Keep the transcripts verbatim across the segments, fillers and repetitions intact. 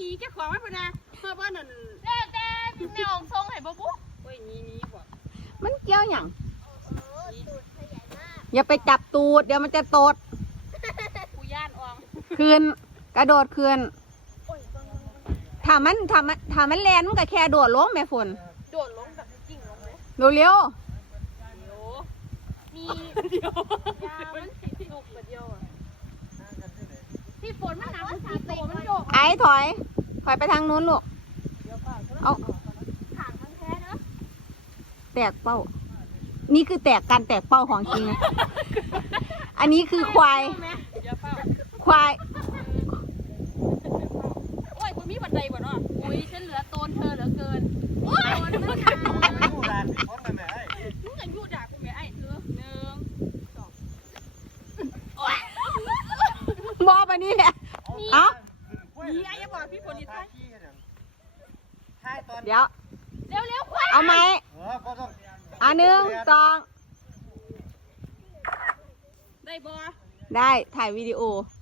นีแค่ของไม่พอนะเพราะว่านั่นแต่แต่แมวทรงให้บ่บุ๊โอ้ยนี่นี่บ่มันเกี่ยวอย่างอย่าไปจับตูดเดี๋ยวมันจะตดกูย่านอองคืนกระโดดคืนถ้ามันถ้ามันถ้ามันแลนมันก็แค่โดดลงแม่ฝนโดดลงแบบจริงลงเลยเร็วเร็วมีเดียวยามันสิสุกแบบเดียวอ่ะพี่ฝนมันหนักมันสีโตมันโยกไอ้ถอยถอยไปทางนู้นลูกเอาถางทั้งแท้เนอะแตกเป้านี่คือแตกการแตกเป้าของจริงนะอันนี้คือควายควายโอ้ยคุณมีบันไดบ่เนาะอุ้ยฉันเหลือโตนเธอเหลือเกินโอ้ยมันหนักมึงกันยูด่ากูแม่ไอ้เธอหนึ่งสองบอไปนี่แหละเอ้านี่ไอ้ยังบอกพี่ฝนนี่ใช่เดี๋ยวเร็วเร็วเอาไหมอันหนึ่งสองได้บอได้ถ่ายวิดีโอ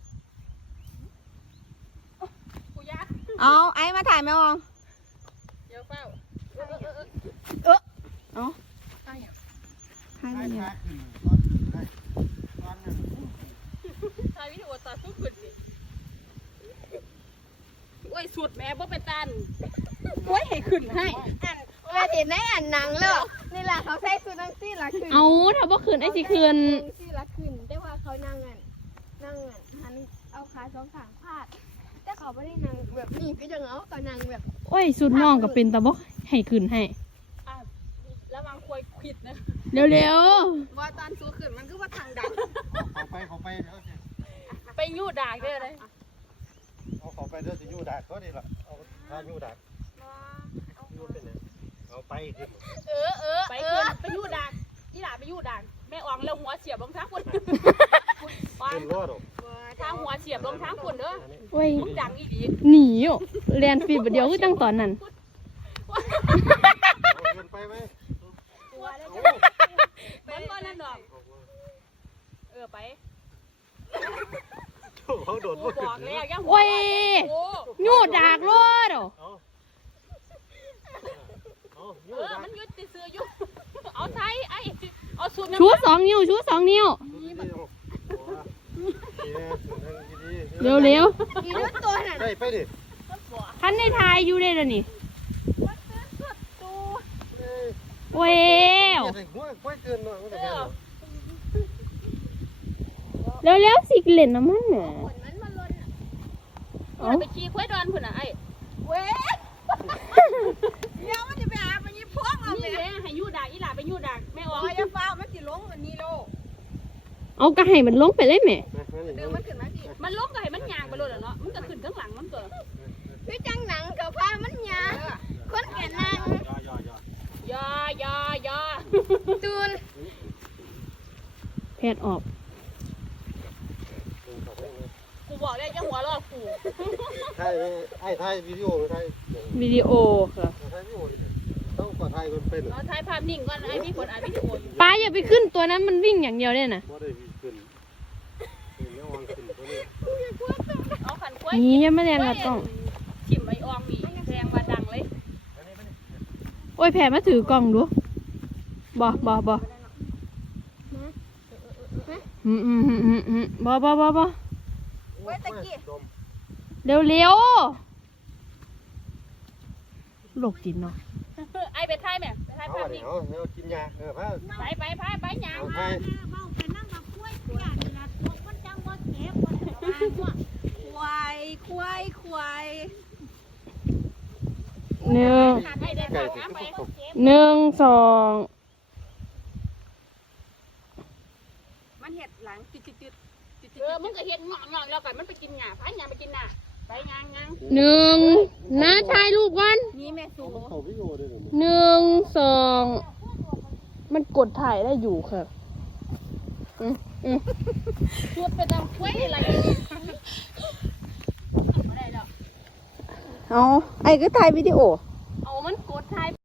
กูยัดเอาไอ้มาถ่ายแม่วองเดี๋ยวเฝ้าเออเออเอาให้ให้เนี่ยถ่ายวิดีโอตัดทุกคนดิโอ้ยสุดแม่บ่เป็นตันโอ้ยให้ขึ้นให้อันเวลาเห็นในอันหนังเลยนี่แหละเขาใส่สูทนังซี่ละขึ้นเอาถ้าบ่ขึ้นไอ้สิขึ้นซี่ละขึ้นแต่ว่าเขานั่งอันนั่งอันหันเอาขาสองข้างพาดแต่เขาไม่ได้นั่งแบบนี้ก็ยังเอาก็นั่งแบบโอ้ยสุดมองก็เป็นแต่บ่ให้ขึ้นให้ระวังควยขิดนะเร็วๆว่าตอนสูขึ้นมันคือว่าทางดังเขาไปเขาไปไปยูดากเด้อเลยเอาเขาไปเด้อสิยูดากเขาดีละเอาถ้ายูดากยูเป็นไงเอาไปคือเออเออไปขึ้นไปยูดากยี่หล่าไปยูดากแม่อองแล้วหัวเสียบรองเท้าคุณเป็นรอดหรอถ้าหัวเสียบรองเท้าคุณเด้อโอ้ยดังอีดีหนีอ่ะเรียนฟีบเดียวคือจังตอนนั้นเงินไปไหมมันก็นั่นดอกเออไปเขาโดดบอกแล้วยังโอ้ยยูดากรถอ่ะเออมันยุดติเสือยุดเอาไทยไอ้เอาสุดชูสองนิ้วชูสองนิ้วเร็วเร็วไปไปดิท่านได้ทายอยู่ได้แล้วนี่โอ้ยเร็วเร็วสิเล่นน้ำมันเนี่ยเอาไปขี่ควายดอนพุ่นน่ะไอ้เว้ยเดี๋ยวมันจะไปหาไปยี่พวกเรานี่เลยให้ยูดากอีหล่าไปยูดากแม่อ๋ออย่าฟ้ามันสิลงอันนี้โลเอากระให้มันลงไปเลยแม่เดี๋ยวมันขึ้นมาสิมันลงก็ให้มันยางไปเลยเนาะมันก็ขึ้นข้างหลังมันก็พี่จังหนังกับผ้ามันยางคนแก่นั่งยอยอยอตูนแพทย์ออกกูบอกเลยยังหัวรอกูถ่ายไอ้ถ่ายวิดีโอถ่ายวิดีโอค่ะถ่ายวิดีโอต้องกดถ่ายคนเป็นเราถ่ายภาพนิ่งก่อนไอ้พี่กดอ่านวิดีโอป้าอย่าไปขึ้นตัวนั้นมันวิ่งอย่างเดียวเนี่ยนะเอาขันกล้วยนี่ยังไม่แรงละต้องชิมใบอองนี่แรงว่าดังเลยโอ้ยแผ่มาถือกล่องดูบ่บ่บ่อืมอืมอืมอืมบ่บ่บ่บ่เร็วเร็วหลบจินเนาะไอไปถ่ายแม่ไปถ่ายภาพนิ่งเอากินยาเออไปไปไปไปยางไปควายควายควายหนึ่งหนึ่งสองมันเห็ดหลังจิตจิตจิตเออมึงก็เห็ดงองงแล้วกันมันไปกินหญ้าพายหญ้าไปกินหน้าไปยางยางหนึ่งน้าถ่ายรูปก่อนนี่แม่สูหนึ่งสองมันกดถ่ายได้อยู่ค่ะอืมอืมพูดไปตามควายอะไรเอาไอ้ก็ถ่ายวิดีโอเอามันกดถ่าย